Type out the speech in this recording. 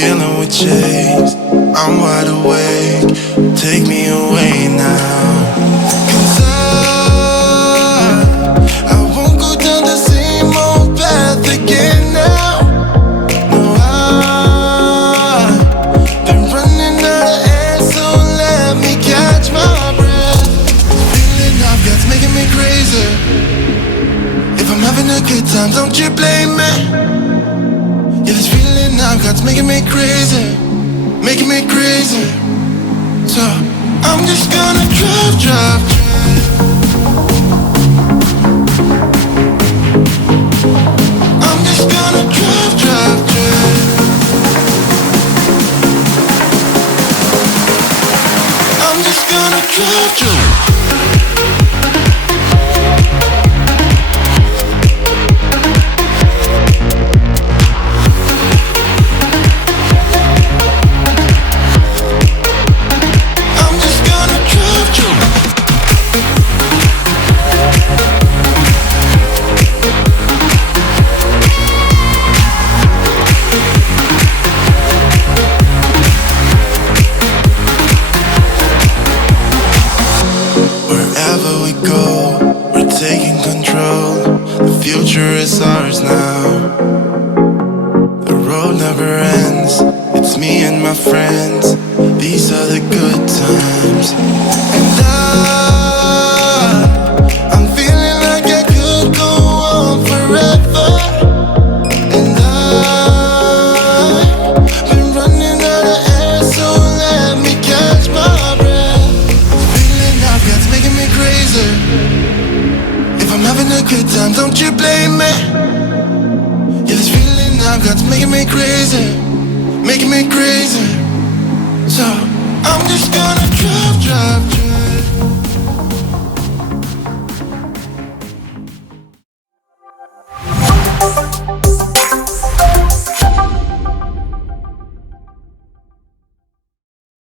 feeling we chase. I'm wide awake, take me away now. 'Cause I won't go down the same old path again now. No, I've been running out of air, so let me catch my breath. This feeling I've got's making me crazy. If I'm having a good time, don't you blame me. Yeah, this feeling I've got's making me crazy, making me crazy. So I'm just gonna drive, drive, drive. I'm just gonna drive, drive, drive. I'm just gonna drive, drive. Wherever we go, we're taking control. The future is ours now. The road never ends. It's me and my friends. These are the good times. And I'm feeling like I could go on forever. And I've been running out of air, so let me catch my breath. Feeling I've got's making me crazy. If I'm having a good time, don't you blame me. Yeah, this feeling I've got's making me crazy, making me crazy. So I'm just gonna drive, drive, drive.